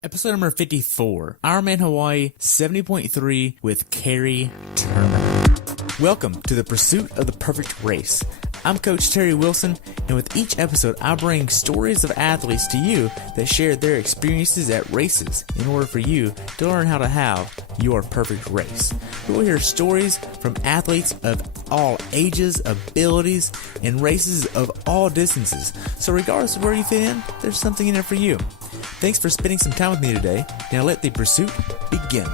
Episode number 54, Ironman Hawaii 70.3 with Carrie Turner. Welcome to the pursuit of the perfect race. I'm Coach Terry Wilson, and with each episode, I bring stories of athletes to you that share their experiences at races in order for you to learn how to have your perfect race. We will hear stories from athletes of all ages, abilities, and races of all distances. So regardless of where you fit in, there's something in it for you. Thanks for spending some time with me today. Now let the pursuit begin.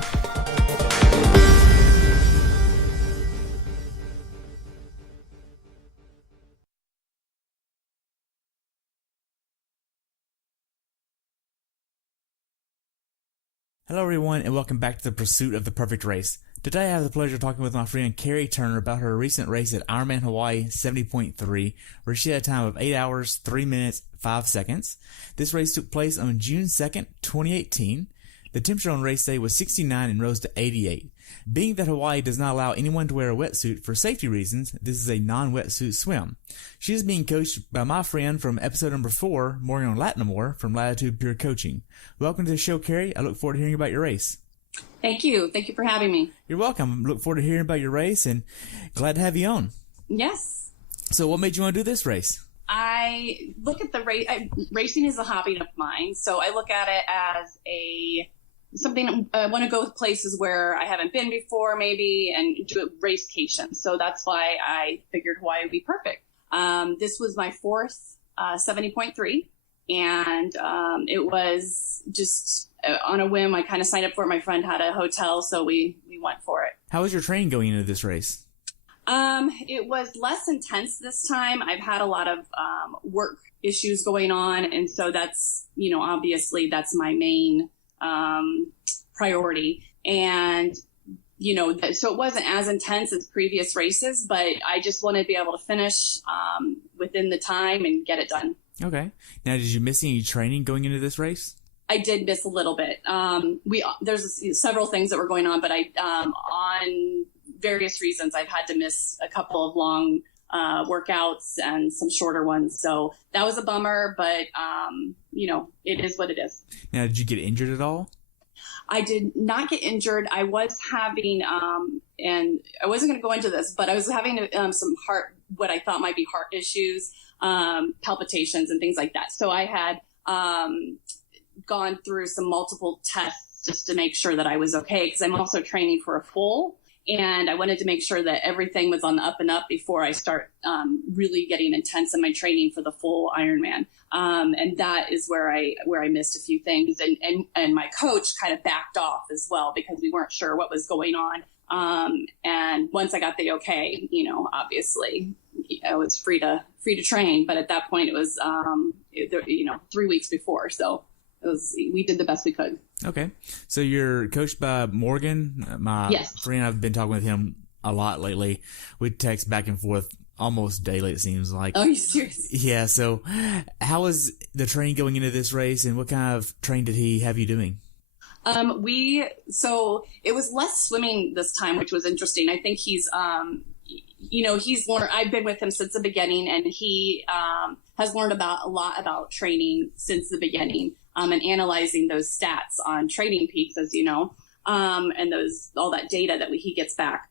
Hello everyone, and welcome back to the pursuit of the perfect race. Today I have the pleasure of talking with my friend Carrie Turner about her recent race at Ironman Hawaii 70.3, where she had a time of 8 hours, 3 minutes, 5 seconds. This race took place on June 2nd, 2018. The temperature on race day was 69 and rose to 88. Being that Hawaii does not allow anyone to wear a wetsuit for safety reasons, this is a non-wetsuit swim. She is being coached by my friend from episode number 4, Morgon Latimore from Latitude Pure Coaching. Welcome to the show, Carrie. I look forward to hearing about your race. Thank you. Thank you for having me. You're welcome. I look forward to hearing about your race and glad to have you on. Yes. So what made you want to do this race? I look at the race. Racing is a hobby of mine, so I look at it as something. I want to go places where I haven't been before, maybe, and do a racecation. So that's why I figured Hawaii would be perfect. This was my fourth 70.3, and it was just on a whim. I kind of signed up for it. My friend had a hotel, so we went for it. How was your training going into this race? It was less intense this time. I've had a lot of work issues going on, and so that's, obviously that's my main priority. And, so it wasn't as intense as previous races, but I just wanted to be able to finish within the time and get it done. Okay. Now, did you miss any training going into this race? I did miss a little bit. There's several things that were going on, but on various reasons, I've had to miss a couple of long workouts and some shorter ones. So that was a bummer, but it is what it is. Now, did you get injured at all? I did not get injured. I was having, and I wasn't going to go into this, but I was having some what I thought might be heart issues, palpitations and things like that. So I had gone through some multiple tests just to make sure that I was okay, because I'm also training for a full. And I wanted to make sure that everything was on the up and up before I start really getting intense in my training for the full Ironman. And that is where I missed a few things. And my coach kind of backed off as well, because we weren't sure what was going on. And once I got the okay, obviously I was free to train. But at that point it was 3 weeks before. So we did the best we could. Okay. So you're coached by Morgan, my friend. I've been talking with him a lot lately. We text back and forth almost daily, it seems like. Oh, you serious? Yeah. So how was the training going into this race, and what kind of training did he have you doing? So it was less swimming this time, which was interesting. I think he's learned. I've been with him since the beginning, and he has learned a lot about training since the beginning. And analyzing those stats on Training Peaks, as you know, and all that data that he gets back.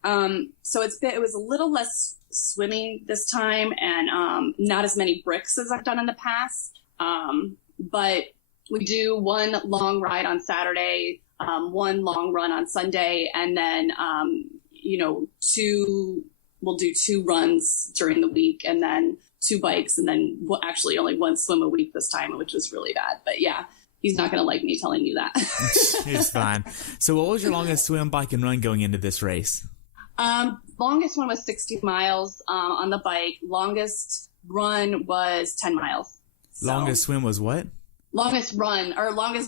So it was a little less swimming this time, and not as many bricks as I've done in the past. But we do one long ride on Saturday, one long run on Sunday, and then we'll do 2 runs during the week, and then 2 bikes, and then actually only 1 swim a week this time, which was really bad. But yeah, he's not going to like me telling you that. It's fine. So what was your longest swim, bike, and run going into this race? Longest one was 60 miles on the bike. Longest run was 10 miles. So, longest swim was what? Longest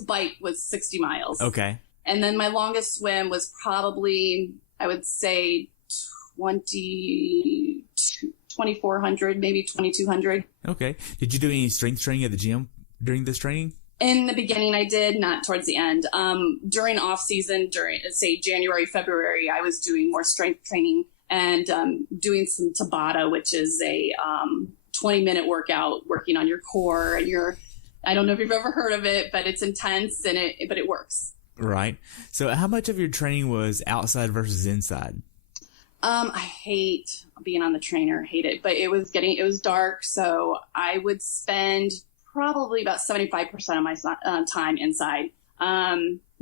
bike was 60 miles. Okay. And then my longest swim was probably, I would say, 2,400, maybe 2,200. Okay. Did you do any strength training at the gym during this training? In the beginning, I did, not towards the end. During off season, during say January, February, I was doing more strength training and doing some Tabata, which is a 20-minute workout, working on your core and I don't know if you've ever heard of it, but it's intense but it works. Right. So how much of your training was outside versus inside? I hate being on the trainer, hate it, but it was dark. So I would spend probably about 75% of my time inside,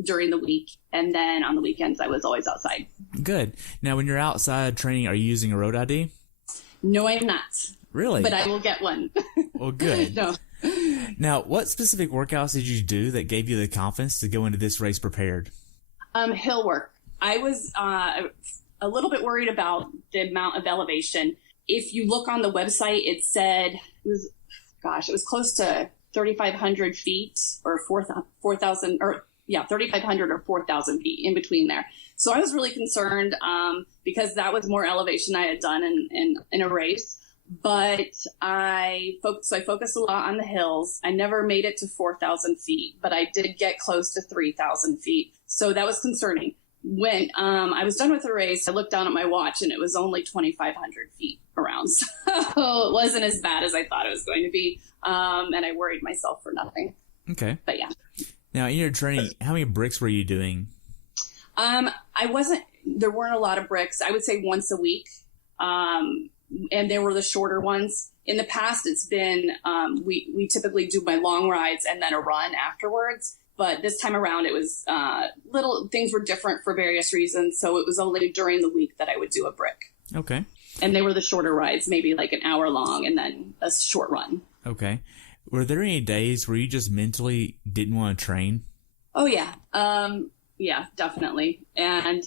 during the week. And then on the weekends, I was always outside. Good. Now, when you're outside training, are you using a road ID? No, I'm not. Really? But I will get one. Well, good. No. Now, what specific workouts did you do that gave you the confidence to go into this race prepared? Hill work. I was a little bit worried about the amount of elevation. If you look on the website, it said it was close to 3,500 feet or 4,000 or 3,500 or 4,000 feet in between there. So I was really concerned because that was more elevation I had done in a race. But I focused a lot on the hills. I never made it to 4,000 feet, but I did get close to 3,000 feet. So that was concerning. When I was done with the race, I looked down at my watch and it was only 2,500 feet around. So it wasn't as bad as I thought it was going to be. And I worried myself for nothing. Okay. But yeah. Now, in your training, how many bricks were you doing? There weren't a lot of bricks. I would say once a week. And they were the shorter ones. In the past, it's been, we typically do my long rides and then a run afterwards. But this time around, it was, little things were different for various reasons. So it was only during the week that I would do a brick. Okay. And they were the shorter rides, maybe like an hour long and then a short run. Okay. Were there any days where you just mentally didn't want to train? Oh, yeah. Yeah, definitely. And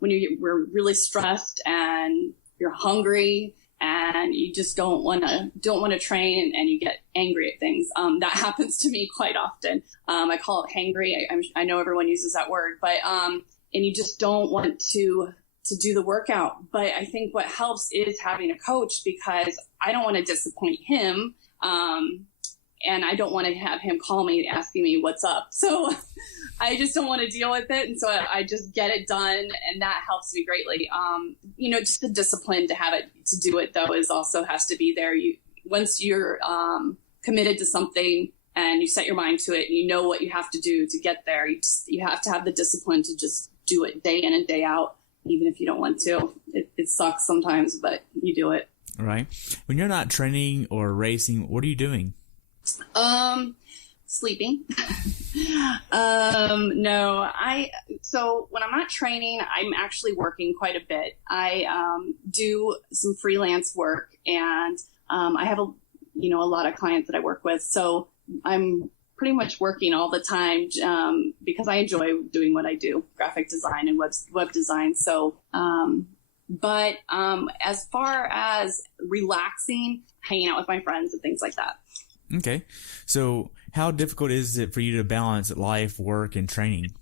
when we're really stressed and you're hungry and you just don't want to train and you get angry at things. That happens to me quite often. I call it hangry. I know everyone uses that word, but, and you just don't want to do the workout. But I think what helps is having a coach because I don't want to disappoint him. And I don't want to have him call me asking me what's up. So I just don't want to deal with it. And so I just get it done. And that helps me greatly. Just the discipline to do it though also has to be there. Once you're, committed to something and you set your mind to it and you know what you have to do to get there, you have to have the discipline to just do it day in and day out, even if you don't want to. It sucks sometimes, but you do it. Right. When you're not training or racing, what are you doing? Sleeping. So when I'm not training, I'm actually working quite a bit. I do some freelance work and I have a lot of clients that I work with. So I'm pretty much working all the time because I enjoy doing what I do, graphic design and web design. So, but as far as relaxing, hanging out with my friends and things like that. Okay. So how difficult is it for you to balance life, work, and training?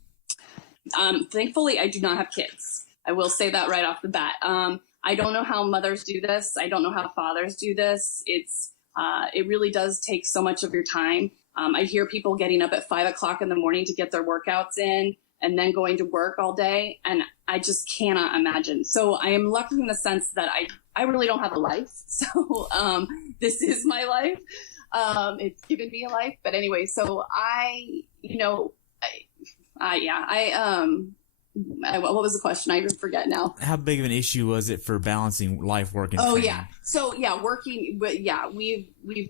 Thankfully, I do not have kids. I will say that right off the bat. I don't know how mothers do this. I don't know how fathers do this. It really does take so much of your time. I hear people getting up at 5 o'clock in the morning to get their workouts in and then going to work all day. And I just cannot imagine. So I am lucky in the sense that I really don't have a life. So this is my life. It's given me a life, but anyway, so what was the question? I even forget now. How big of an issue was it for balancing life, work, and training? Yeah. So working, but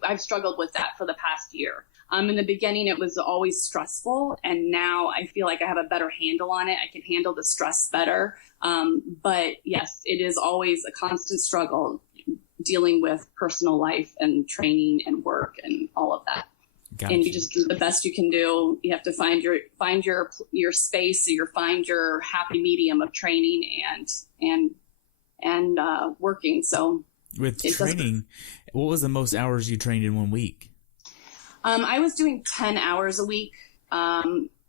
I've struggled with that for the past year. In the beginning, it was always stressful, and now I feel like I have a better handle on it. I can handle the stress better. But yes, it is always a constant struggle dealing with personal life and training and work and all of that. Gotcha. And you just do the best you can do. You have to find your space, find your happy medium of training and working. So with training, what was the most hours you trained in 1 week? I was doing 10 hours a week.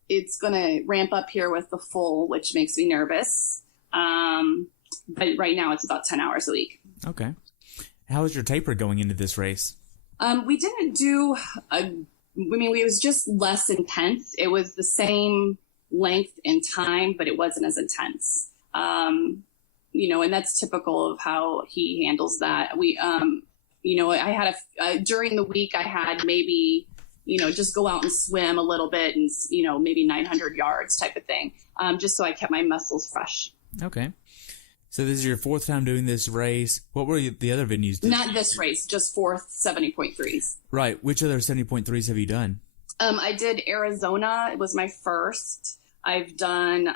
It's going to ramp up here with the full, which makes me nervous. But right now it's about 10 hours a week. Okay. How was your taper going into this race? We didn't do it was just less intense. It was the same length and time, but it wasn't as intense. And that's typical of how he handles that. I had during the week I had maybe, just go out and swim a little bit and, maybe 900 yards type of thing, just so I kept my muscles fresh. Okay. So this is your fourth time doing this race. What were the other venues? Not this race, just fourth 70.3s. Right. Which other 70.3s have you done? I did Arizona. It was my first. I've done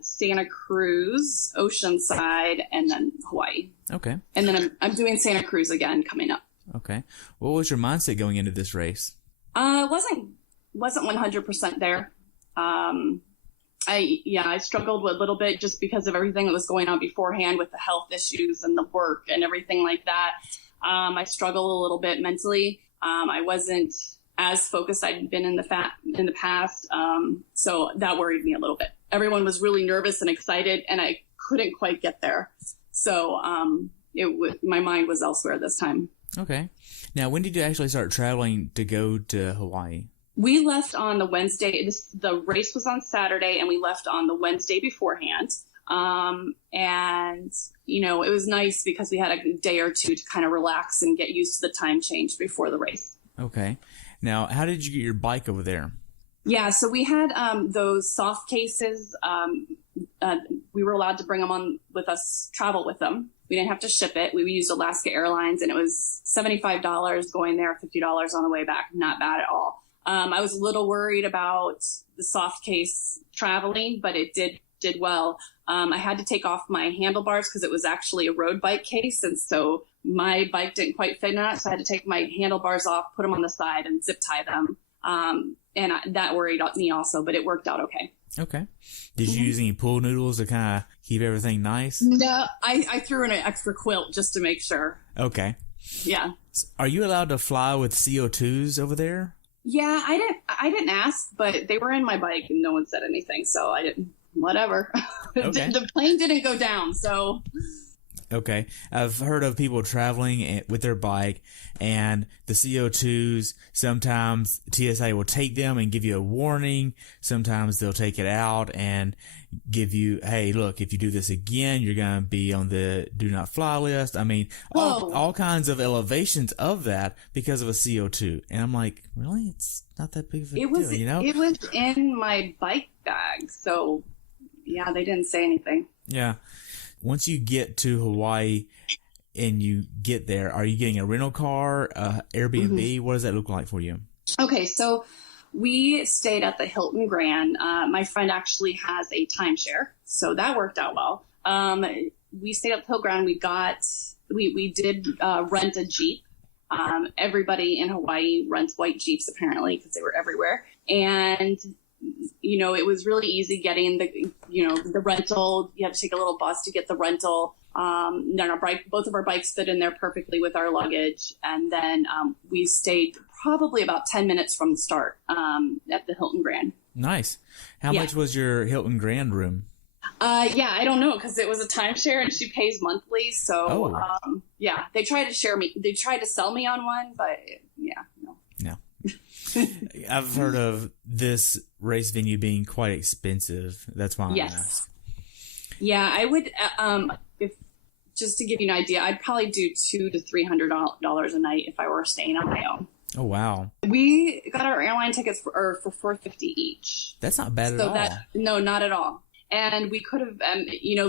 Santa Cruz, Oceanside, and then Hawaii. Okay. And then I'm doing Santa Cruz again coming up. Okay. What was your mindset going into this race? Wasn't 100% there. I struggled with a little bit just because of everything that was going on beforehand with the health issues and the work and everything like that. I struggled a little bit mentally. I wasn't as focused I'd been in the past. So that worried me a little bit. Everyone was really nervous and excited, and I couldn't quite get there. So my mind was elsewhere this time. Okay. Now, when did you actually start traveling to go to Hawaii? We left on the Wednesday. The race was on Saturday, and we left on the Wednesday beforehand. And, it was nice because we had a day or two to kind of relax and get used to the time change before the race. Okay. Now, how did you get your bike over there? Yeah, so we had those soft cases. We were allowed to bring them on with us, travel with them. We didn't have to ship it. We used Alaska Airlines, and it was $75 going there, $50 on the way back. Not bad at all. I was a little worried about the soft case traveling, but it did well. I had to take off my handlebars because it was actually a road bike case, and so my bike didn't quite fit in it, so I had to take my handlebars off, put them on the side, and zip tie them. That worried me also, but it worked out okay. Okay. Did you use any pool noodles to kind of keep everything nice? No, I threw in an extra quilt just to make sure. Okay. Yeah. Are you allowed to fly with CO2s over there? Yeah, I didn't ask, but they were in my bike and no one said anything, so I didn't. Whatever. Okay. The plane didn't go down, so. Okay. I've heard of people traveling with their bike, and the CO2s, sometimes TSA will take them and give you a warning. Sometimes they'll take it out and give you, hey, look, if you do this again, you're going to be on the do not fly list. I mean, all kinds of elevations of that because of a CO2. And I'm like, really? It's not that big of a deal, It was in my bike bag, so yeah, they didn't say anything. Yeah. Once you get to Hawaii and you get there, are you getting a rental car, Airbnb? Mm-hmm. What does that look like for you? Okay, so we stayed at the Hilton Grand. My friend actually has a timeshare, so that worked out well. We stayed at the Hilton Grand. We did rent a Jeep. Everybody in Hawaii rents white Jeeps apparently because they were everywhere. And it was really easy getting the rental. You had to take a little bus to get the rental. Both of our bikes fit in there perfectly with our luggage. And then we stayed probably about 10 minutes from the start at the Hilton Grand. Nice. How much was your Hilton Grand room? I don't know because it was a timeshare and she pays monthly. So, they tried to sell me on one, but no. I've heard of this race venue being quite expensive. That's why I'm asked. Yeah, I would. If just to give you an idea, I'd probably do $200 to $300 a night if I were staying on my own. Oh wow! We got our airline tickets for $450 each. That's not bad at all. No, not at all. And we could have,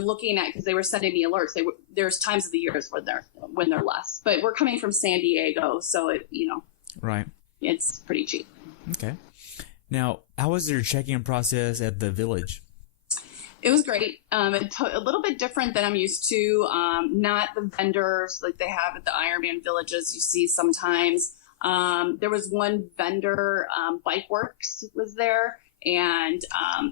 looking at, because they were sending me alerts. There's times of the years when they're less, but we're coming from San Diego, so right. It's pretty cheap. Okay. Now, how was your check-in process at the village? It was great. A little bit different than I'm used to. Not the vendors like they have at the Ironman villages you see sometimes. There was one vendor, Bike Works was there, and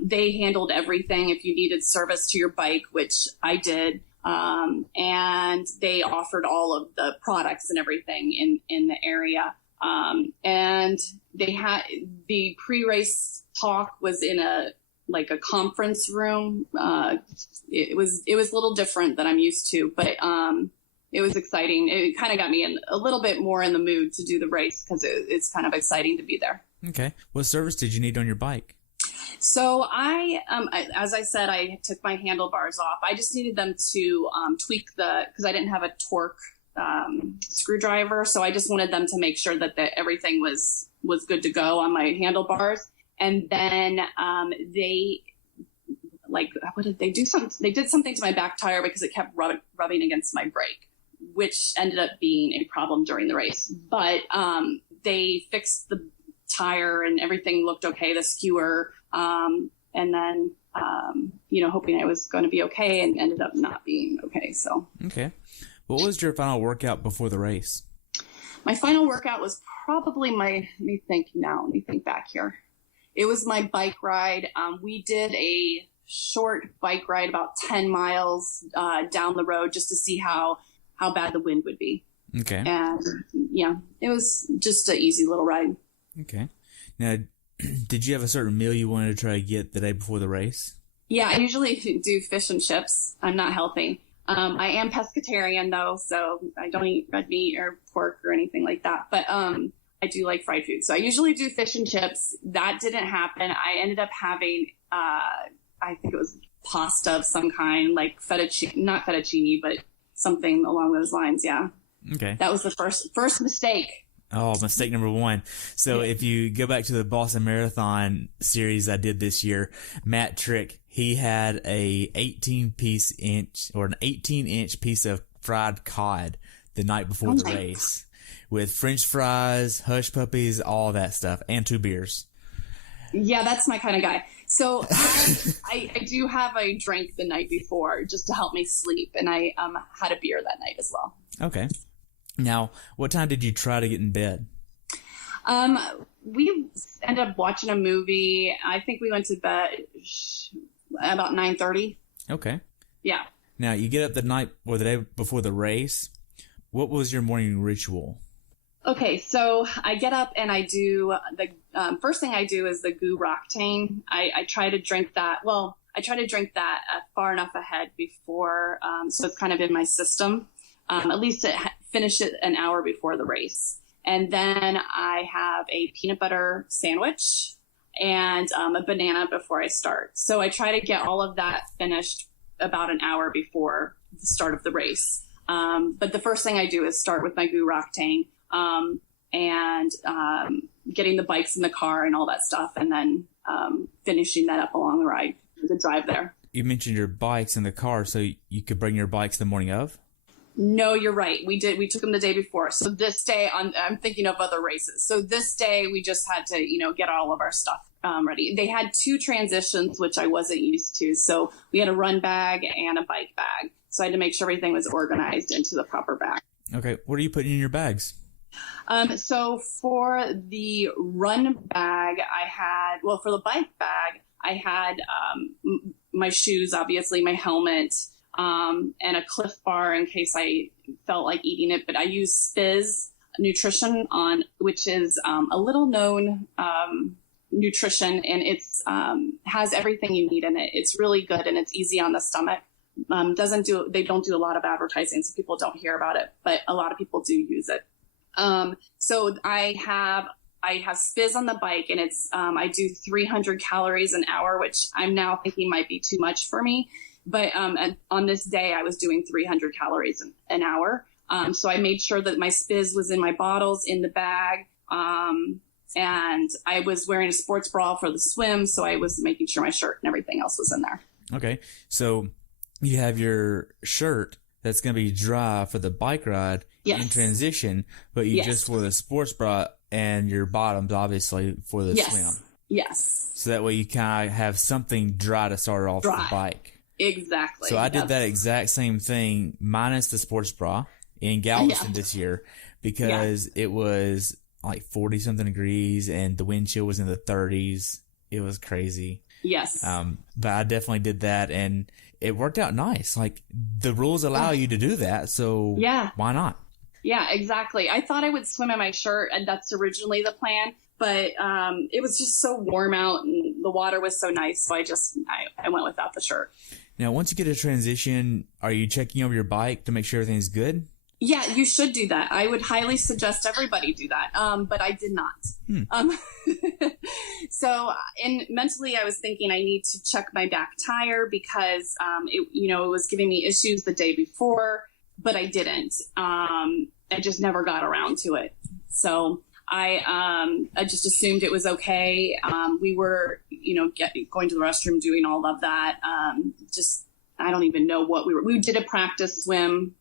they handled everything if you needed service to your bike, which I did. And they offered all of the products and everything in the area. And they had the pre-race talk was in a conference room. It was a little different than I'm used to, but it was exciting. It kind of got me a little bit more in the mood to do the race because it's kind of exciting to be there. Okay. What service did you need on your bike? So as I said, I took my handlebars off. I just needed them to tweak because I didn't have a torque screwdriver. So I just wanted them to make sure that everything was good to go on my handlebars. And then what did they do? They did something to my back tire because it kept rubbing against my brake, which ended up being a problem during the race. But they fixed the tire and everything looked okay, the skewer. And then, hoping I was going to be okay, and ended up not being okay. So. Okay. What was your final workout before the race? My final workout was probably let me think back here. It was my bike ride. We did a short bike ride, about 10 miles down the road, just to see how bad the wind would be. Okay. And yeah, it was just an easy little ride. Okay. Now, did you have a certain meal you wanted to try to get the day before the race? Yeah, I usually do fish and chips. I'm not healthy. I am pescatarian though, so I don't eat red meat or pork or anything like that. But I do like fried food. So I usually do fish and chips. That didn't happen. I ended up having, I think it was pasta of some kind, like not fettuccine, but something along those lines. Yeah. Okay. That was the first mistake. Oh, mistake number one. So if you go back to the Boston Marathon series I did this year, Matt Trick, he had an 18 inch piece of fried cod the night before the race with French fries, hush puppies, all that stuff, and 2 beers. Yeah, that's my kind of guy. So I do have a drink the night before just to help me sleep, and I had a beer that night as well. Okay. Now, what time did you try to get in bed? We ended up watching a movie. I think we went to bed about 9:30. Okay. Yeah. Now, you get up the night or the day before the race. What was your morning ritual? Okay, so I get up and I do the first thing I do is the goo Roctane. I try to drink that. Well, I try to drink that far enough ahead before, so it's kind of in my system. At least finish it an hour before the race. And then I have a peanut butter sandwich and a banana before I start. So I try to get all of that finished about an hour before the start of the race. But the first thing I do is start with my goo Roctane and getting the bikes in the car and all that stuff, and then finishing that up along the drive there. You mentioned your bikes in the car, so you could bring your bikes the morning of? No, you're right. We took them the day before. So this day I'm thinking of other races. So this day we just had to, get all of our stuff ready. They had 2 transitions, which I wasn't used to. So we had a run bag and a bike bag. So I had to make sure everything was organized into the proper bag. Okay. What are you putting in your bags? So for the run bag, for the bike bag, I had my shoes, obviously, my helmet, and a Cliff Bar in case I felt like eating it. But I use Spiz Nutrition which is a little known nutrition, and it's has everything you need in it. It's really good and it's easy on the stomach. They don't do a lot of advertising, so people don't hear about it, but a lot of people do use it. So I have Spiz on the bike, and it's I do 300 calories an hour, which I'm now thinking might be too much for me. But on this day, I was doing 300 calories an hour. So I made sure that my Spiz was in my bottles in the bag. And I was wearing a sports bra for the swim, so I was making sure my shirt and everything else was in there. Okay. So you have your shirt that's going to be dry for the bike ride in transition, but you just wore the sports bra and your bottoms, obviously, for the swim. Yes. So that way you kind of have something dry to start off the bike. Exactly. So I did that exact same thing, minus the sports bra, in Galveston this year, because it was like 40-something degrees and the wind chill was in the 30s. It was crazy. Yes. But I definitely did that, and it worked out nice. Like, the rules allow you to do that, so why not? Yeah, exactly. I thought I would swim in my shirt, and that's originally the plan. But it was just so warm out, and the water was so nice, so I went without the shirt. Now, once you get a transition, are you checking over your bike to make sure everything's good? Yeah, you should do that. I would highly suggest everybody do that, but I did not. So mentally, I was thinking I need to check my back tire because it was giving me issues the day before. but I didn't. I just never got around to it. So I just assumed it was okay. We were, going to the restroom, doing all of that. I don't even know what we did a practice swim,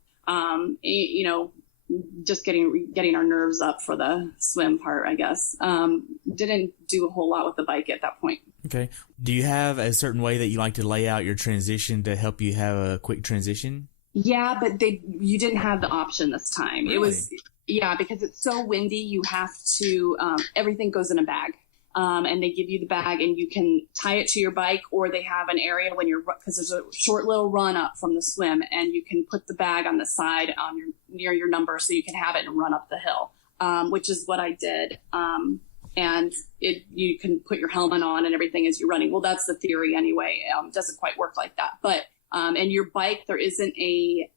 just getting our nerves up for the swim part, I guess. Didn't do a whole lot with the bike at that point. Okay. Do you have a certain way that you like to lay out your transition to help you have a quick transition? Yeah, but you didn't have the option this time. Really? Because it's so windy, you have to, everything goes in a bag. And they give you the bag and you can tie it to your bike, or they have an area because there's a short little run up from the swim, and you can put the bag on the side near your number so you can have it and run up the hill, which is what I did. And you can put your helmet on and everything as you're running. Well, that's the theory anyway. It doesn't quite work like that, but, and your bike, there isn't a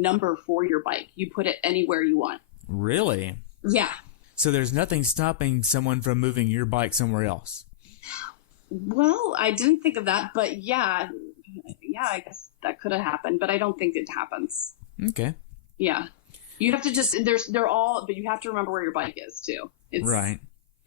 number for your bike. You put it anywhere you want. Really? Yeah. So there's nothing stopping someone from moving your bike somewhere else? Well, I didn't think of that, but yeah, I guess that could have happened, but I don't think it happens. Okay. Yeah. You have to but you have to remember where your bike is too. Right.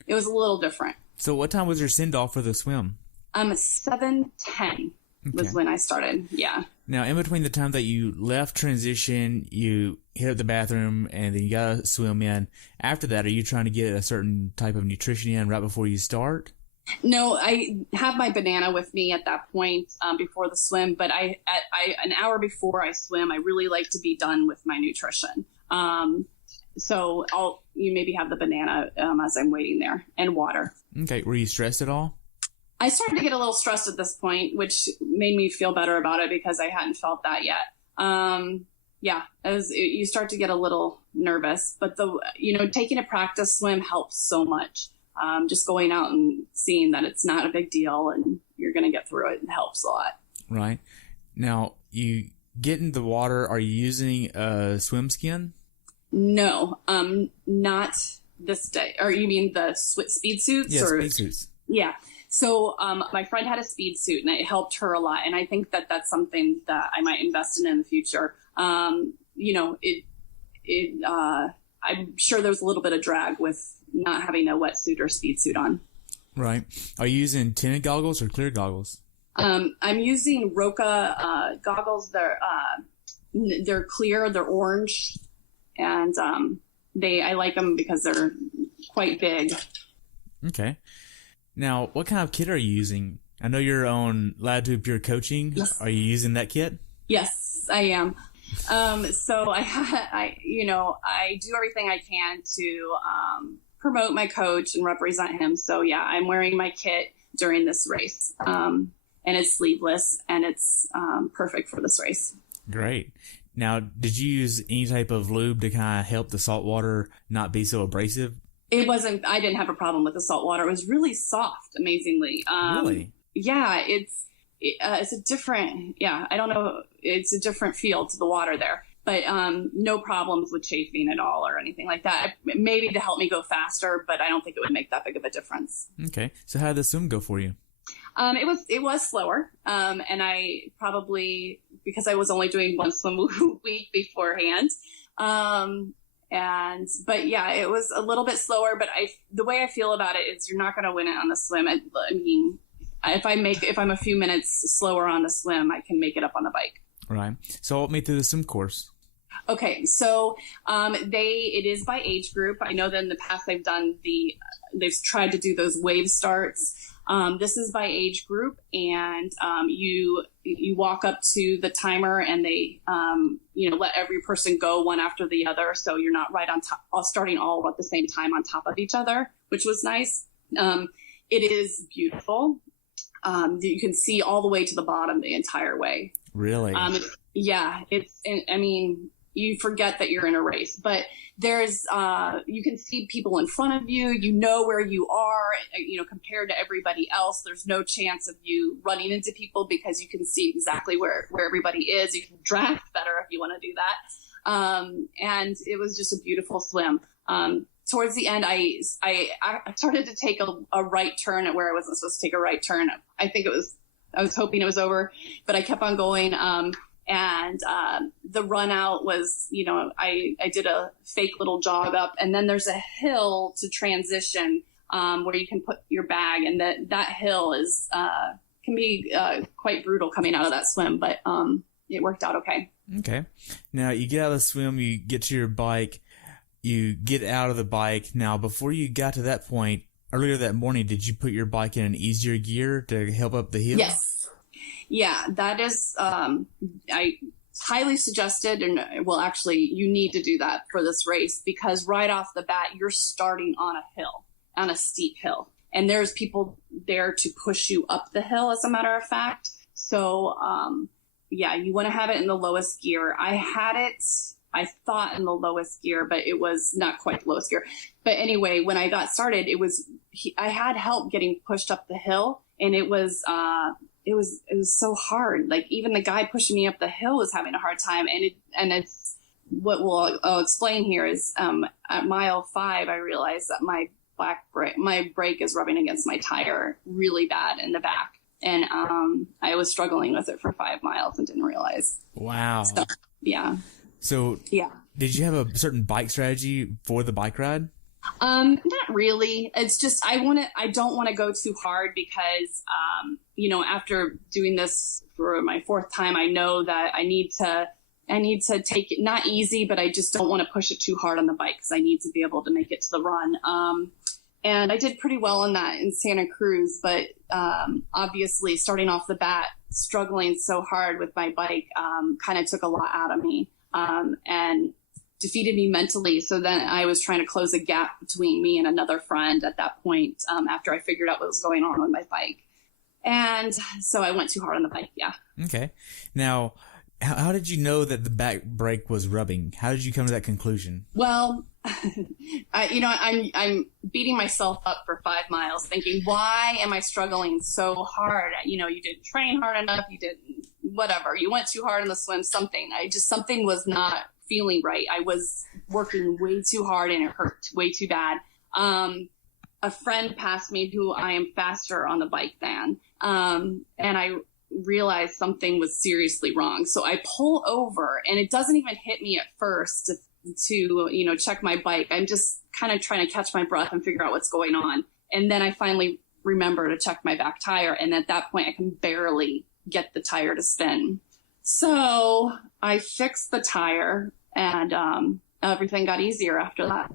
It was a little different. So what time was your send off for the swim? 7:10 was when I started. Yeah. Now, in between the time that you left transition, you hit up the bathroom, and then you got to swim in. After that, are you trying to get a certain type of nutrition in right before you start? No, I have my banana with me at that point before the swim. But an hour before I swim, I really like to be done with my nutrition. So you maybe have the banana as I'm waiting there, and water. Okay. Were you stressed at all? I started to get a little stressed at this point, which made me feel better about it because I hadn't felt that yet. You start to get a little nervous, but taking a practice swim helps so much. Just going out and seeing that it's not a big deal and you're going to get through it helps a lot. Right. Now, you get in the water. Are you using a swim skin? No, not this day. Or you mean the speed suits? Yeah, speed suits. Yeah. So my friend had a speed suit, and it helped her a lot. And I think that that's something that I might invest in the future. I'm sure there's a little bit of drag with not having a wetsuit or speed suit on. Right. Are you using tinted goggles or clear goggles? I'm using Roka goggles. They're clear. They're orange, and I like them because they're quite big. Okay. Now, what kind of kit are you using? I know you're on Latitude Pure Coaching. Yes. Are you using that kit? Yes, I am. So I do everything I can to promote my coach and represent him. So yeah, I'm wearing my kit during this race, and it's sleeveless, and it's perfect for this race. Great. Now, did you use any type of lube to kind of help the salt water not be so abrasive? I didn't have a problem with the salt water. It was really soft, amazingly. Really? Yeah, it's a different, I don't know. It's a different feel to the water there, but no problems with chafing at all or anything like that. Maybe to help me go faster, but I don't think it would make that big of a difference. Okay. So how did the swim go for you? It was slower. And I probably, because I was only doing one swim a week beforehand, but yeah, it was a little bit slower, but the way I feel about it is you're not going to win it on the swim. I mean, if I'm a few minutes slower on the swim, I can make it up on the bike. Right. So walk me through the swim course. Okay. So, it is by age group. I know that in the past they've tried to do those wave starts. This is by age group, and you walk up to the timer, and they let every person go one after the other, so you're not right on top, starting all at the same time on top of each other, which was nice. It is beautiful. You can see all the way to the bottom the entire way. Really? Yeah. You forget that you're in a race, but there's, you can see people in front of you, where you are, compared to everybody else. There's no chance of you running into people because you can see exactly where everybody is. You can draft better if you want to do that. And it was just a beautiful swim. Towards the end, I started to take a right turn at where I wasn't supposed to take a right turn. I was hoping it was over, but I kept on going. And the run out was, I did a fake little jog up, and then there's a hill to transition where you can put your bag, and that hill is can be quite brutal coming out of that swim, but it worked out okay. Okay. Now you get out of the swim, you get to your bike, you get out of the bike. Now, before you got to that point, earlier that morning, did you put your bike in an easier gear to help up the hill? Yes. Yeah, that is, I highly suggested, and well, actually, you need to do that for this race, because right off the bat, you're starting on a hill, on a steep hill. And there's people there to push you up the hill, as a matter of fact. So, yeah, you want to have it in the lowest gear. I had it, I thought, in the lowest gear, but it was not quite the lowest gear. But anyway, when I got started, I had help getting pushed up the hill, and it was so hard. Like, even the guy pushing me up the hill was having a hard time. And it's what I'll explain here is, at mile 5, I realized that my brake is rubbing against my tire really bad in the back. And I was struggling with it for 5 miles and didn't realize. Wow. So, yeah. So, yeah. Did you have a certain bike strategy for the bike ride? Not really. It's just, I don't want to go too hard because, after doing this for my 4th time, I know that I need to take it, not easy, but I just don't want to push it too hard on the bike because I need to be able to make it to the run. And I did pretty well in that in Santa Cruz, but obviously starting off the bat, struggling so hard with my bike kind of took a lot out of me and defeated me mentally. So then I was trying to close a gap between me and another friend at that point after I figured out what was going on with my bike. And so I went too hard on the bike, yeah. Okay. Now, how did you know that the back brake was rubbing? How did you come to that conclusion? Well, I'm beating myself up for 5 miles thinking, why am I struggling so hard? You didn't train hard enough. You didn't, whatever. You went too hard in the swim, something. Something was not feeling right. I was working way too hard and it hurt way too bad. A friend passed me who I am faster on the bike than, and I realized something was seriously wrong. So I pull over, and it doesn't even hit me at first to check my bike. I'm just kind of trying to catch my breath and figure out what's going on. And then I finally remember to check my back tire. And at that point I can barely get the tire to spin. So I fixed the tire, and everything got easier after that.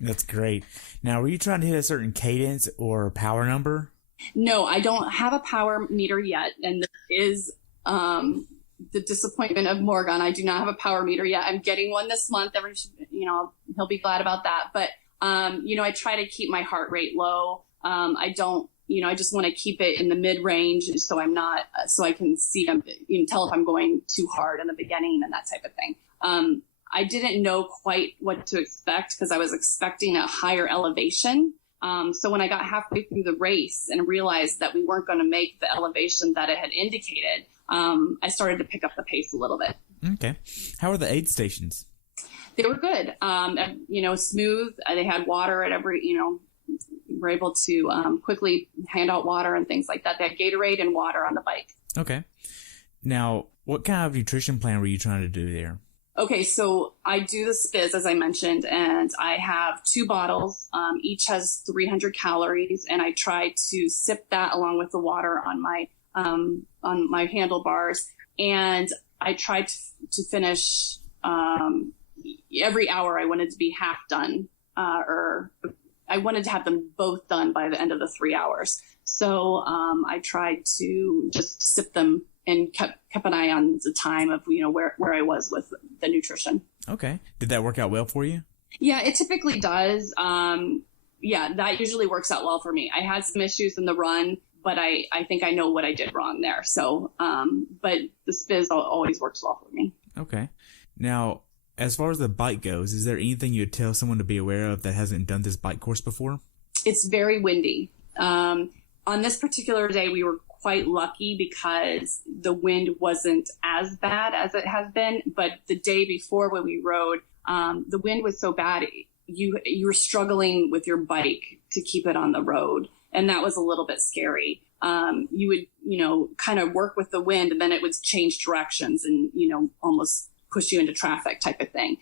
That's great. Now, were you trying to hit a certain cadence or power number? No, I don't have a power meter yet. And this is the disappointment of Morgon. I do not have a power meter yet. I'm getting one this month. He'll be glad about that. But, I try to keep my heart rate low. I just want to keep it in the mid range so I can see, tell if I'm going too hard in the beginning and that type of thing. I didn't know quite what to expect because I was expecting a higher elevation. So when I got halfway through the race and realized that we weren't going to make the elevation that it had indicated, I started to pick up the pace a little bit. Okay. How were the aid stations? They were good. Smooth. They had water at every, were able to quickly hand out water and things like that. They had Gatorade and water on the bike. Okay. Now, what kind of nutrition plan were you trying to do there? Okay, so I do the Spiz, as I mentioned, and I have 2 bottles. Each has 300 calories, and I try to sip that along with the water on my handlebars. And I tried to finish every hour. I wanted to be half done, or I wanted to have them both done by the end of the 3 hours. So I tried to just sip them and kept an eye on the time of, where I was with the nutrition. Okay. Did that work out well for you? Yeah, it typically does. That usually works out well for me. I had some issues in the run, but I think I know what I did wrong there. So, but the Spiz always works well for me. Okay. Now, as far as the bike goes, is there anything you'd tell someone to be aware of that hasn't done this bike course before? It's very windy. On this particular day, we were quite lucky because the wind wasn't as bad as it has been. But the day before when we rode, the wind was so bad, you were struggling with your bike to keep it on the road. And that was a little bit scary. you would, kind of work with the wind, and then it would change directions and, almost push you into traffic type of thing.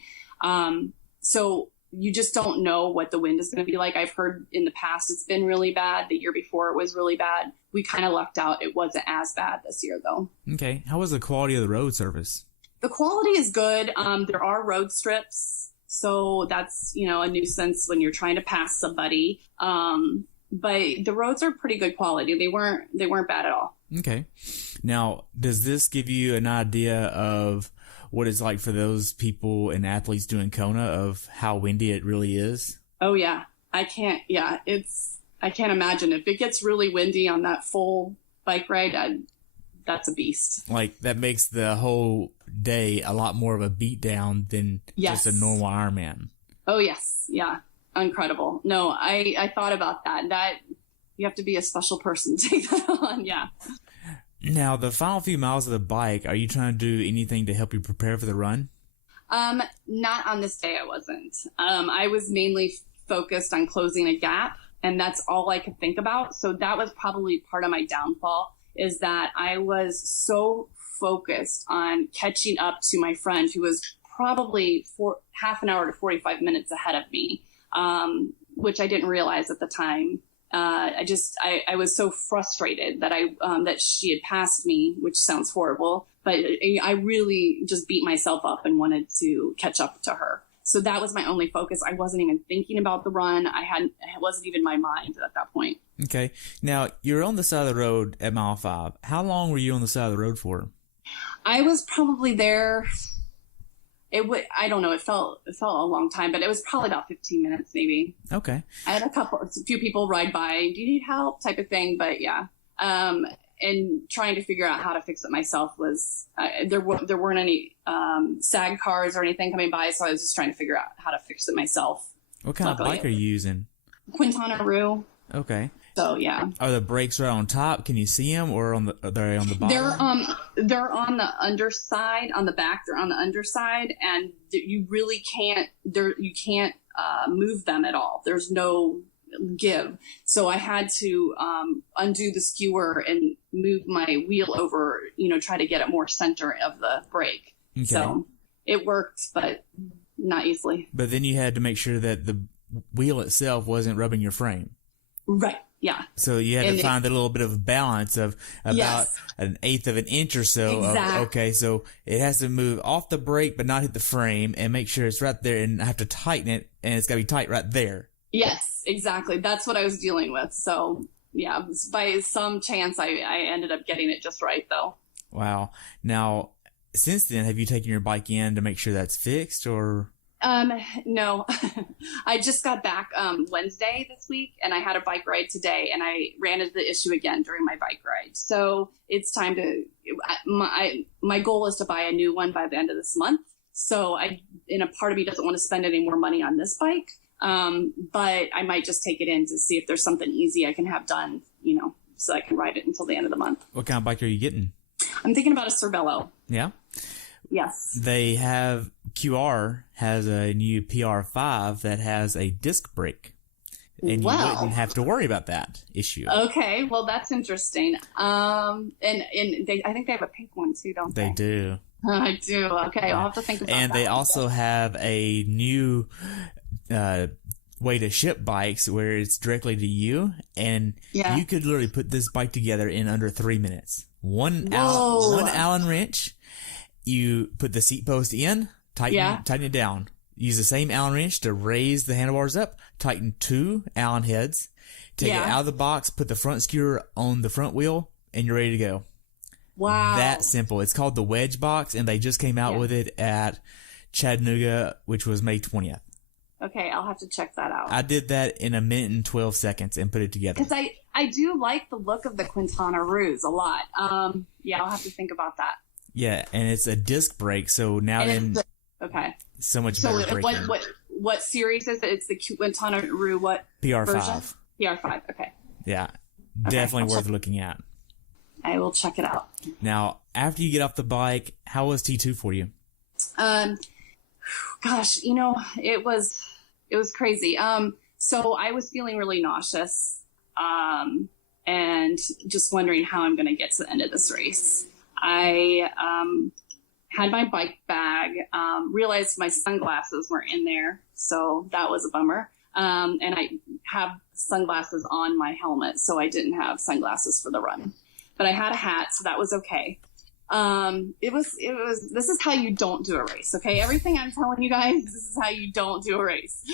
So you just don't know what the wind is going to be like. I've heard in the past it's been really bad. The year before it was really bad. We kind of lucked out. It wasn't as bad this year, though. Okay. How was the quality of the road surface? The quality is good. There are road strips, so that's, a nuisance when you're trying to pass somebody. But the roads are pretty good quality. They weren't bad at all. Okay. Now, does this give you an idea of what it's like for those people and athletes doing Kona, of how windy it really is? Oh yeah. I can't imagine if it gets really windy on that full bike ride. That's a beast. Like, that makes the whole day a lot more of a beatdown than just a normal Ironman. Oh yes. Yeah. Incredible. No, I thought about that you have to be a special person to take that on. Yeah. Now, the final few miles of the bike, are you trying to do anything to help you prepare for the run? Not on this day. I wasn't. I was mainly focused on closing a gap, and that's all I could think about. So that was probably part of my downfall, is that I was so focused on catching up to my friend who was probably half an hour to 45 minutes ahead of me, which I didn't realize at the time. I was so frustrated that that she had passed me, which sounds horrible, but I really just beat myself up and wanted to catch up to her. So that was my only focus. I wasn't even thinking about the run. It wasn't even my mind at that point. Okay. Now, you're on the side of the road at mile 5. How long were you on the side of the road for? I was probably there. I don't know. It felt a long time, but it was probably about 15 minutes, maybe. Okay. I had a few people ride by. Do you need help? Type of thing. But yeah. And trying to figure out how to fix it myself was, there weren't any, SAG cars or anything coming by. So I was just trying to figure out how to fix it myself. What kind of bike are you using? Quintana Roo. Okay. So yeah. Are the brakes right on top? Can you see them, or are they on the bottom? They're on the underside, on the back. They're on the underside, and you really can't. You can't move them at all. There's no give. So I had to undo the skewer and move my wheel over. Try to get it more center of the brake. Okay. So it worked, but not easily. But then you had to make sure that the wheel itself wasn't rubbing your frame. Right. Yeah. So you had to find a little bit of balance of about an eighth of an inch or so. Exactly. Okay. So it has to move off the brake, but not hit the frame, and make sure it's right there, and I have to tighten it, and it's got to be tight right there. Yes, exactly. That's what I was dealing with. So yeah, by some chance I ended up getting it just right though. Wow. Now, since then, have you taken your bike in to make sure that's fixed, or? No, I just got back, Wednesday this week, and I had a bike ride today, and I ran into the issue again during my bike ride. So it's time my goal is to buy a new one by the end of this month. So a part of me doesn't want to spend any more money on this bike. But I might just take it in to see if there's something easy I can have done, so I can ride it until the end of the month. What kind of bike are you getting? I'm thinking about a Cervelo. Yeah. Yes. They have, QR has a new PR5 that has a disc brake, and you wouldn't have to worry about that issue. Okay. Well, that's interesting. And I think they have a pink one too, don't they? They do. I do. Okay. I'll have to think about that. And they also have a new, way to ship bikes where it's directly to you, and you could literally put this bike together in under 3 minutes. One Allen wrench. You put the seat post in, tighten it down. Use the same Allen wrench to raise the handlebars up, tighten 2 Allen heads, take it out of the box, put the front skewer on the front wheel, and you're ready to go. Wow. That simple. It's called the Wedge Box, and they just came out with it at Chattanooga, which was May 20th. Okay, I'll have to check that out. I did that in 1 minute and 12 seconds and put it together. Because I do like the look of the Quintana Roos a lot. I'll have to think about that. Yeah, and it's a disc brake, so now so much better braking. What series is it? It's the Quintana Roo what? PR5. Version? PR5, okay. Yeah, definitely worth looking at. I will check it out. Now, after you get off the bike, how was T2 for you? Gosh, it was crazy. So I was feeling really nauseous. and just wondering how I'm going to get to the end of this race. I had my bike bag, realized my sunglasses weren't in there, so that was a bummer. And I have sunglasses on my helmet, so I didn't have sunglasses for the run. But I had a hat, so that was okay. This is how you don't do a race, okay? Everything I'm telling you guys, this is how you don't do a race.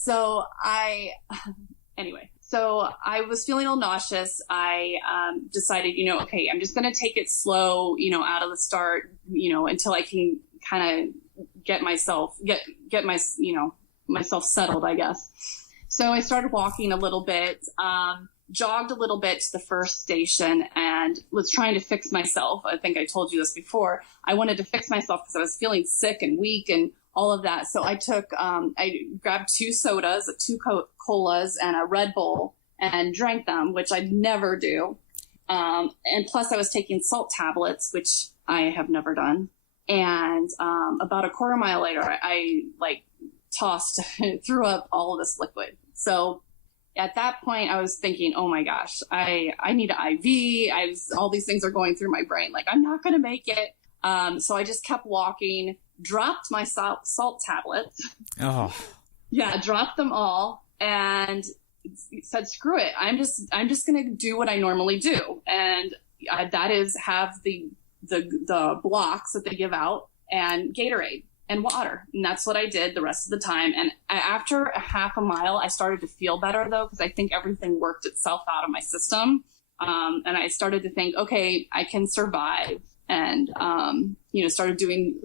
So I was feeling a little nauseous. I decided, okay, I'm just going to take it slow, out of the start, until I can kind of get myself settled, I guess. So I started walking a little bit, jogged a little bit to the first station, and was trying to fix myself. I think I told you this before. I wanted to fix myself because I was feeling sick and weak and all of that. So I grabbed 2 sodas, 2 colas, and a Red Bull, and drank them, which I'd never do. And plus I was taking salt tablets, which I have never done. And about a quarter mile later, I threw up all of this liquid. So at that point I was thinking, oh my gosh, I need an IV. All these things are going through my brain. Like, I'm not going to make it. So I just kept walking, dropped my salt tablets. Oh, yeah, dropped them all, and said, screw it. I'm just going to do what I normally do. And that is have the blocks that they give out and Gatorade and water. And that's what I did the rest of the time. And after a half a mile, I started to feel better though, because I think everything worked itself out of my system. And I started to think, okay, I can survive. And, started doing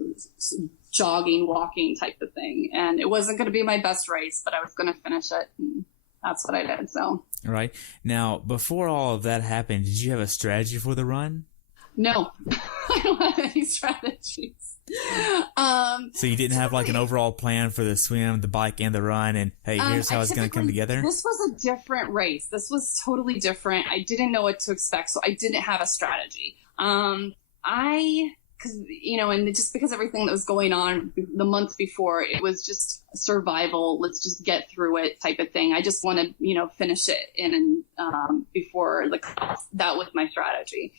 jogging, walking type of thing. And it wasn't going to be my best race, but I was going to finish it. And that's what I did. So. All right. Now, before all of that happened, did you have a strategy for the run? No, I don't have any strategies. So you didn't have like an overall plan for the swim, the bike, and the run, and hey, here's how it's going to come together? This was a different race. This was totally different. I didn't know what to expect, so I didn't have a strategy. And just because everything that was going on the months before, it was just survival. Let's just get through it type of thing. I just want to, finish it before that was my strategy.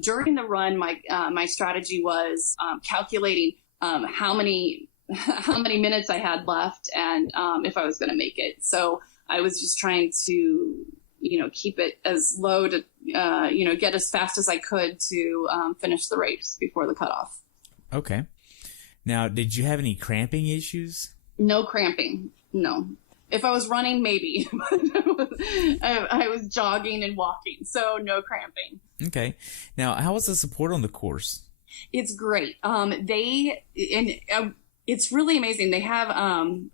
During the run, my strategy was calculating how many minutes I had left and if I was going to make it. So I was just trying to keep it as low to get as fast as I could to finish the race before the cutoff. Okay. Now, did you have any cramping issues? No cramping. No. If I was running, maybe. I was jogging and walking, so no cramping. Okay. Now, how was the support on the course? It's great. It's really amazing. They have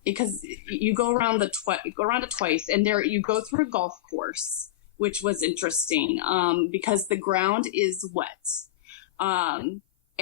because you go around it twice, and you go through a golf course, which was interesting because the ground is wet.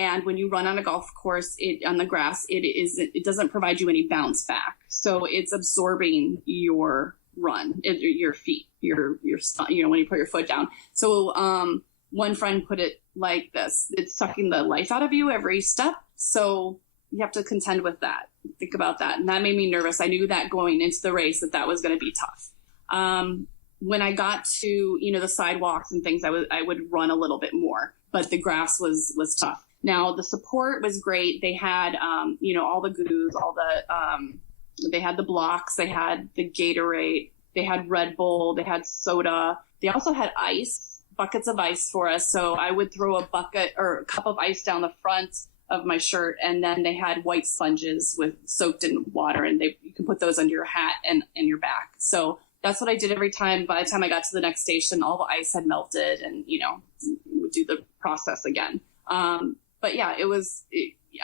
And when you run on a golf course, on the grass, it doesn't provide you any bounce back. So it's absorbing your run, your feet, your when you put your foot down. So one friend put it like this: it's sucking the life out of you every step. So you have to contend with that. Think about that. And that made me nervous. I knew that going into the race that was going to be tough. When I got to, the sidewalks and things, I would run a little bit more, but the grass was tough. Now the support was great. They had, all the goos, they had the blocks, they had the Gatorade, they had Red Bull, they had soda. They also had buckets of ice for us. So I would throw a bucket or a cup of ice down the front of my shirt, and then they had white sponges soaked in water, and you can put those under your hat and your back. So that's what I did every time. By the time I got to the next station, all the ice had melted, and would do the process again. But yeah,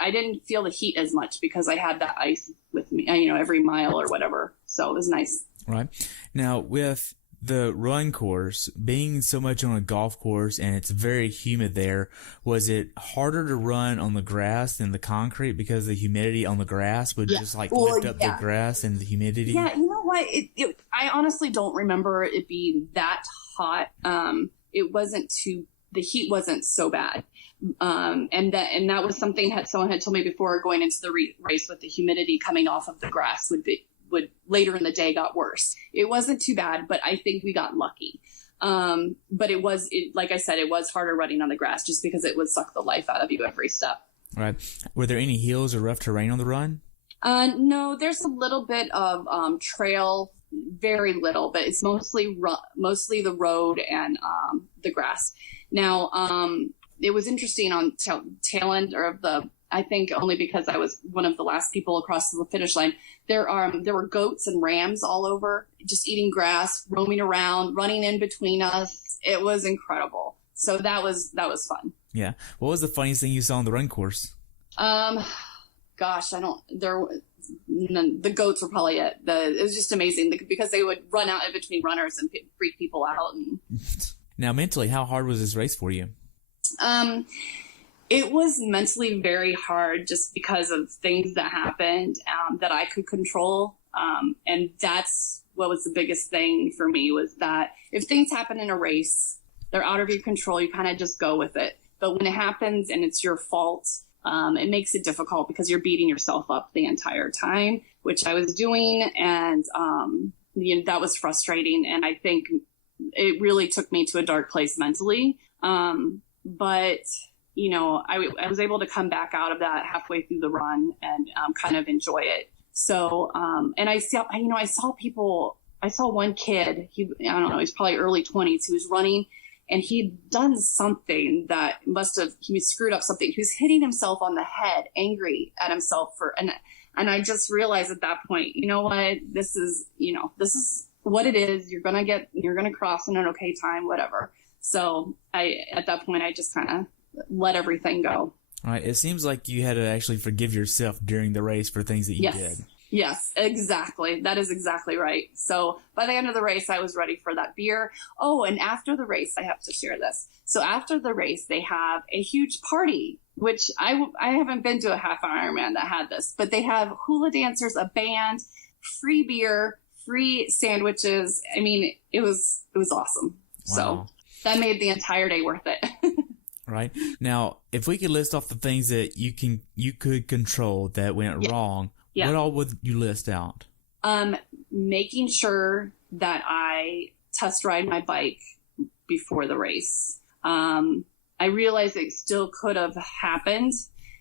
I didn't feel the heat as much because I had that ice with me, every mile or whatever. So it was nice. Right. Now with the run course being so much on a golf course and it's very humid there, was it harder to run on the grass than the concrete because the humidity on the grass would just lift up the grass and the humidity? Yeah, you know what? I honestly don't remember it being that hot. The heat wasn't so bad. And that was something that someone had told me before going into the race, with the humidity coming off of the grass would would later in the day got worse. It wasn't too bad, but I think we got lucky. But like I said, it was harder running on the grass just because it would suck the life out of you every step. Right. Were there any hills or rough terrain on the run? No, there's a little bit of trail, very little, but it's mostly the road and the grass. Now, it was interesting on tail end of I think only because I was one of the last people across the finish line. There were goats and rams all over, just eating grass, roaming around, running in between us. It was incredible. So that was fun. Yeah. What was the funniest thing you saw on the run course? Gosh, the goats were probably it. It was just amazing because they would run out in between runners and freak people out. Now, mentally, how hard was this race for you? It was mentally very hard just because of things that happened that I could control. And that's what was the biggest thing for me, was that if things happen in a race, they're out of your control. You kind of just go with it. But when it happens and it's your fault, it makes it difficult because you're beating yourself up the entire time, which I was doing. And that was frustrating. And I think it really took me to a dark place mentally. But I was able to come back out of that halfway through the run and kind of enjoy it. So, and I saw people. I saw one kid. I don't know. He's probably early 20s. He was running, and he'd done something that he screwed up something. He was hitting himself on the head, angry at himself and I just realized at that point, you know what, this is what it is. You're going to cross in an okay time, whatever. So at that point, I just kind of let everything go. All right. It seems like you had to actually forgive yourself during the race for things that you did. Yes, exactly. That is exactly right. So by the end of the race, I was ready for that beer. Oh, and after the race, I have to share this. So after the race, they have a huge party, which I haven't been to a half Ironman that had this, but they have hula dancers, a band, free beer, free sandwiches. I mean, it was awesome. Wow. So that made the entire day worth it. Right. Now, if we could list off the things that you could control that went wrong, what all would you list out? Making sure that I test ride my bike before the race. I realized it still could have happened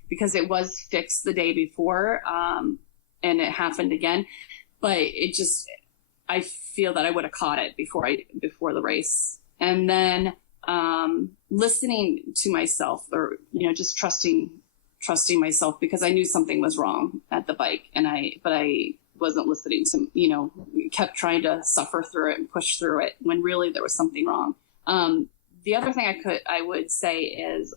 because it was fixed the day before, and it happened again. But I feel that I would have caught it before the race. And then listening to myself, or just trusting myself, because I knew something was wrong at the bike, but I wasn't listening to, kept trying to suffer through it and push through it when really there was something wrong. The other thing I would say is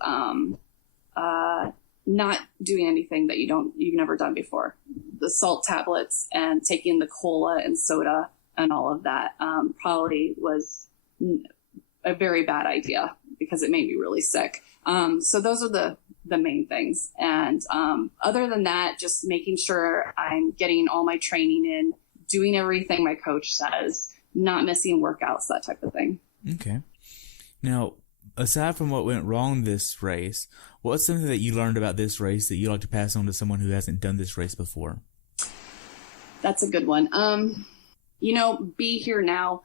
not doing anything that you've never done before. The salt tablets and taking the cola and soda and all of that probably was a very bad idea because it made me really sick. So those are the main things. And other than that, just making sure I'm getting all my training in, doing everything my coach says, not missing workouts, that type of thing. Okay. Now, aside from what went wrong this race, what's something that you learned about this race that you'd like to pass on to someone who hasn't done this race before? That's a good one. Be here now.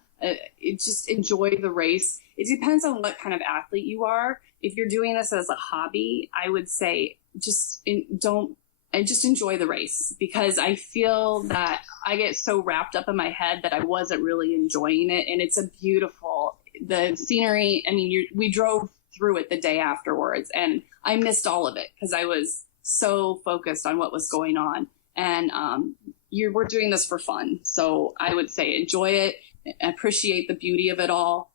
Just enjoy the race. It depends on what kind of athlete you are. If you're doing this as a hobby, I would say just enjoy the race, because I feel that I get so wrapped up in my head that I wasn't really enjoying it. And it's the scenery. I mean, we drove through it the day afterwards, and I missed all of it because I was so focused on what was going on. And we're doing this for fun. So I would say enjoy it, appreciate the beauty of it all.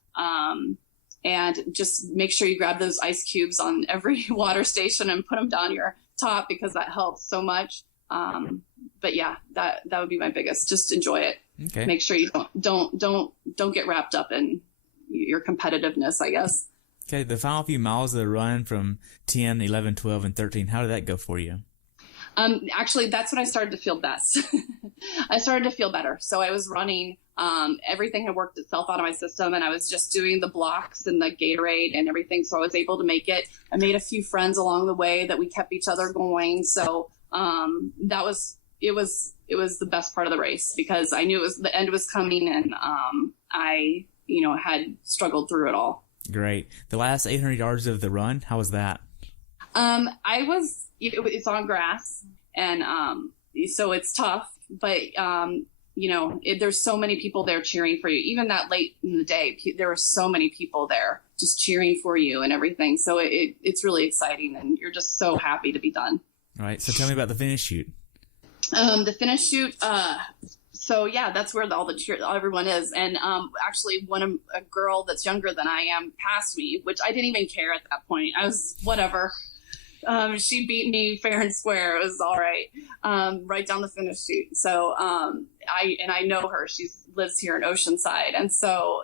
And just make sure you grab those ice cubes on every water station and put them down your top, because that helps so much. But yeah, that would be my biggest. Just enjoy it. Okay. Make sure you don't get wrapped up in your competitiveness, I guess. Okay. The final few miles of the run from 10, 11, 12, and 13, how did that go for you? Actually, that's when I started to feel best. I started to feel better. So I was running, everything had worked itself out of my system, and I was just doing the blocks and the Gatorade and everything. So I was able to make it. I made a few friends along the way that we kept each other going. So, that was it was the best part of the race because I knew the end was coming, and I had struggled through it all. Great. The last 800 yards of the run, how was that? It's on grass, and so it's tough, but there's so many people there cheering for you. Even that late in the day, there were so many people there just cheering for you and everything. So it's really exciting, and you're just so happy to be done. All right. So tell me about the finish chute. The finish chute. So yeah, that's where everyone is. And actually, a girl that's younger than I am passed me, which I didn't even care at that point. I was whatever. She beat me fair and square. It was all right. Right down the finish chute. So I know her. She lives here in Oceanside, and so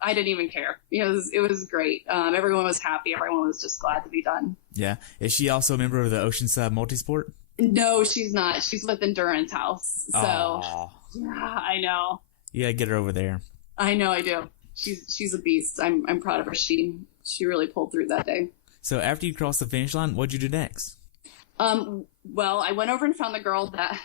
I didn't even care. It was great. Everyone was happy. Everyone was just glad to be done. Yeah. Is she also a member of the Oceanside Multisport? No, she's not. She's with Endurance House. So Aww. Yeah, I know. You gotta get her over there. I know, I do. She's a beast. I'm proud of her. She really pulled through that day. So after you crossed the finish line, what'd you do next? Well, I went over and found the girl that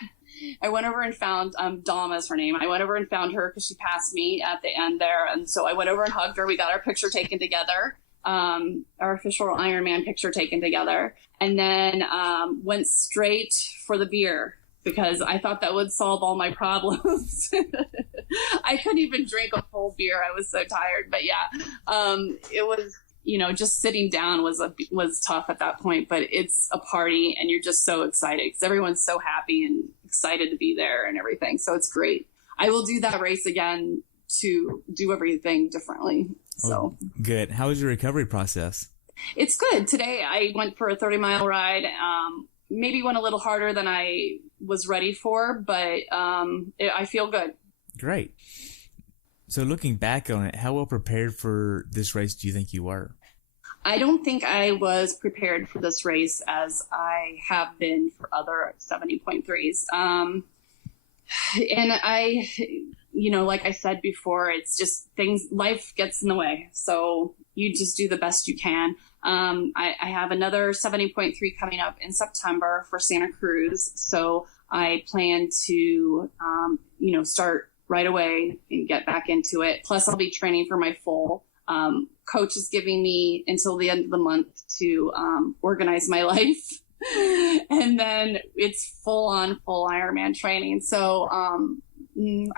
I went over and found Dom is her name. I went over and found her because she passed me at the end there, and so I went over and hugged her. We got our picture taken together, our official Ironman picture taken together, and then went straight for the beer because I thought that would solve all my problems. I couldn't even drink a full beer. I was so tired, but yeah, it was. Just sitting down was tough at that point, but it's a party and you're just so excited because everyone's so happy and excited to be there and everything. So it's great. I will do that race again to do everything differently. So good. How was your recovery process? It's good. Today I went for a 30-mile ride. Maybe went a little harder than I was ready for, but I feel good. Great. So looking back on it, how well prepared for this race do you think you were? I don't think I was prepared for this race as I have been for other 70.3s. And I, like I said before, it's just life gets in the way. So you just do the best you can. I have another 70.3 coming up in September for Santa Cruz. So I plan to, start right away and get back into it. Plus I'll be training for my full. Coach is giving me until the end of the month to organize my life. And then it's full Ironman training. So I'm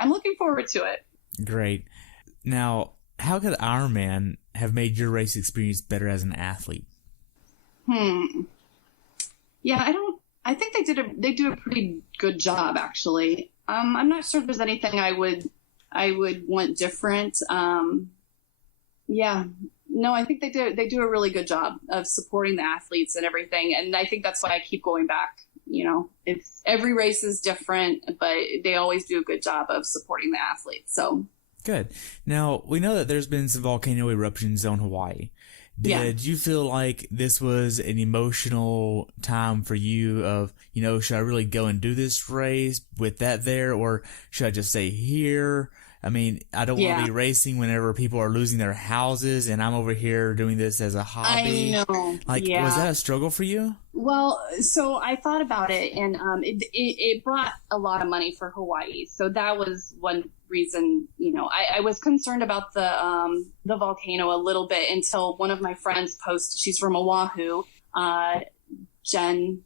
looking forward to it. Great. Now, how could Ironman have made your race experience better as an athlete? Yeah, I think they do a pretty good job, actually. I'm not sure if there's anything I would want different. I think they do a really good job of supporting the athletes and everything. And I think that's why I keep going back. It's every race is different, but they always do a good job of supporting the athletes. So good. Now we know that there's been some volcano eruptions on Hawaii. Did you feel like this was an emotional time for you of, should I really go and do this race with that there, or should I just stay here? I mean, I don't want to be racing whenever people are losing their houses and I'm over here doing this as a hobby. I know. Was that a struggle for you? Well, so I thought about it, and it brought a lot of money for Hawaii. So that was one reason, I was concerned about the volcano a little bit until one of my friends posted. She's from Oahu, Jen.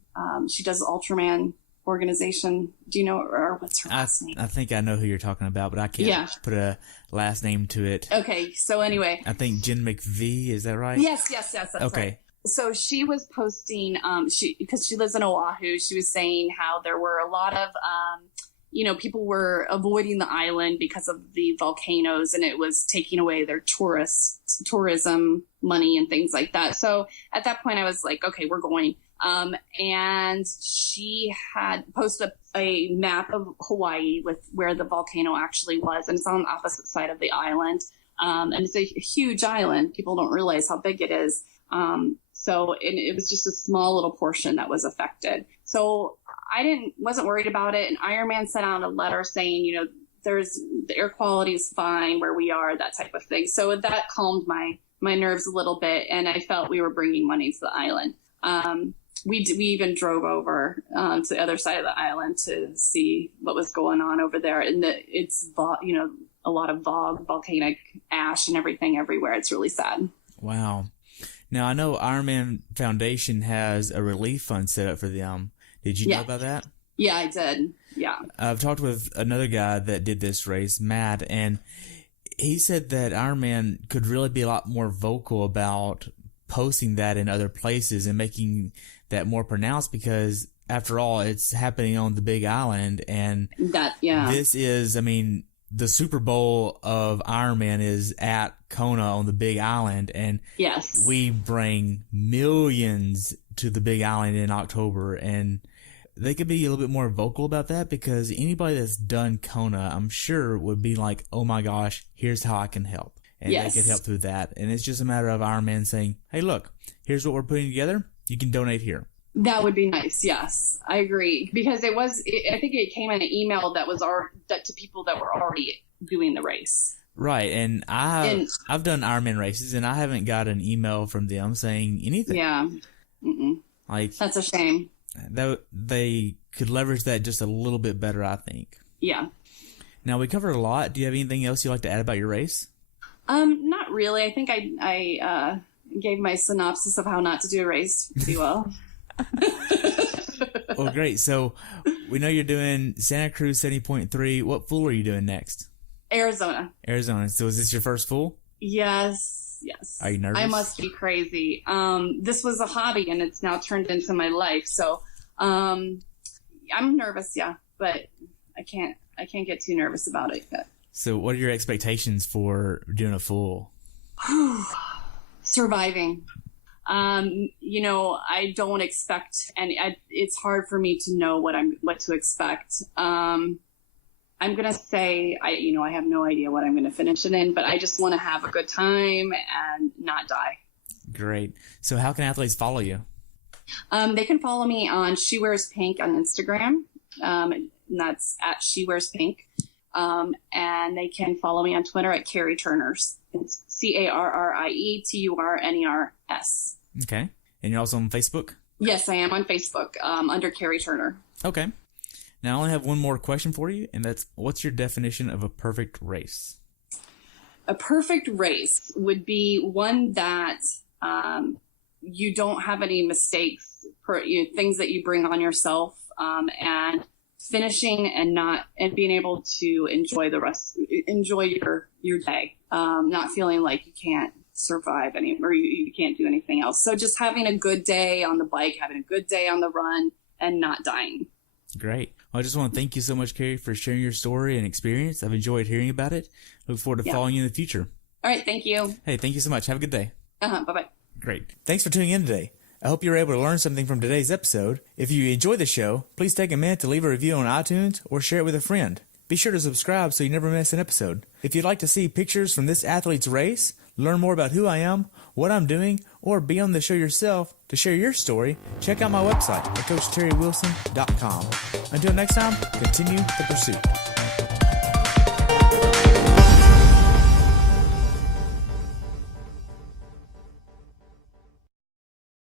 She does Ultraman organization. Do you know, or what's her last name? I think I know who you're talking about, but I can't put a last name to it. Okay, so anyway, I think Jen McVie, is that right? Yes, that's okay. Right. So she was posting, because she lives in Oahu, she was saying how there were a lot of, people were avoiding the island because of the volcanoes, and it was taking away their tourism money and things like that. So at that point I was like, okay, we're going. And she had posted a map of Hawaii with where the volcano actually was, and it's on the opposite side of the island. And it's a huge island. People don't realize how big it is. So it was just a small little portion that was affected. So I wasn't worried about it. And Ironman sent out a letter saying, the air quality is fine where we are, that type of thing. So that calmed my nerves a little bit. And I felt we were bringing money to the island. we even drove over to the other side of the island to see what was going on over there. And it's, you know, a lot of volcanic ash and everything everywhere. It's really sad. Wow. Now, I know Ironman Foundation has a relief fund set up for them. Did you know about that? Yeah, I did. Yeah. I've talked with another guy that did this race, Matt, and he said that Ironman could really be a lot more vocal about posting that in other places and making that more pronounced, because after all, it's happening on the Big Island, and this is, I mean, the Super Bowl of Ironman is at Kona on the Big Island, and we bring millions to the Big Island in October, and they could be a little bit more vocal about that, because anybody that's done Kona, I'm sure, would be like, oh my gosh, here's how I can help. And they could help through that. And it's just a matter of Ironman saying, hey, look, here's what we're putting together. You can donate here. That would be nice. Yes, I agree. Because I think it came in an email that was to people that were already doing the race. Right. And I've done Ironman races, and I haven't got an email from them saying anything. Yeah. Like, that's a shame. They could leverage that just a little bit better, I think. Yeah. Now, we covered a lot. Do you have anything else you'd like to add about your race? Not really. I think I gave my synopsis of how not to do a race pretty well. Well, great. So we know you're doing Santa Cruz 70.3. What full are you doing next? Arizona. So is this your first full? Yes. Are you nervous? I must be crazy. This was a hobby, and it's now turned into my life. So I'm nervous, but I can't get too nervous about it yet. So what are your expectations for doing a full? Surviving. You know, I don't expect, and it's hard for me to know what to expect. I'm going to say, I have no idea what I'm going to finish it in, but I just want to have a good time and not die. Great. So how can athletes follow you? They can follow me on She Wears Pink on Instagram. And that's at She Wears Pink. And they can follow me on Twitter at Carrie Turners. It's CarrieTurners. Okay. And you're also on Facebook? Yes, I am on Facebook, under Carrie Turner. Okay. Now I only have one more question for you, and that's, what's your definition of a perfect race? A perfect race would be one that, you don't have any mistakes, things that you bring on yourself, and finishing and being able to enjoy your day, not feeling like you can't survive or you can't do anything else. So just having a good day on the bike, having a good day on the run, and not dying. Great. Well, I just want to thank you so much, Carrie, for sharing your story and experience. I've enjoyed hearing about it. Look forward to following you in the future. All right. Thank you. Hey, thank you so much. Have a good day. Bye-bye. Great. Thanks for tuning in today. I hope you were able to learn something from today's episode. If you enjoyed the show, please take a minute to leave a review on iTunes or share it with a friend. Be sure to subscribe so you never miss an episode. If you'd like to see pictures from this athlete's race, learn more about who I am, what I'm doing, or be on the show yourself to share your story, check out my website at CoachTerryWilson.com. Until next time, continue the pursuit.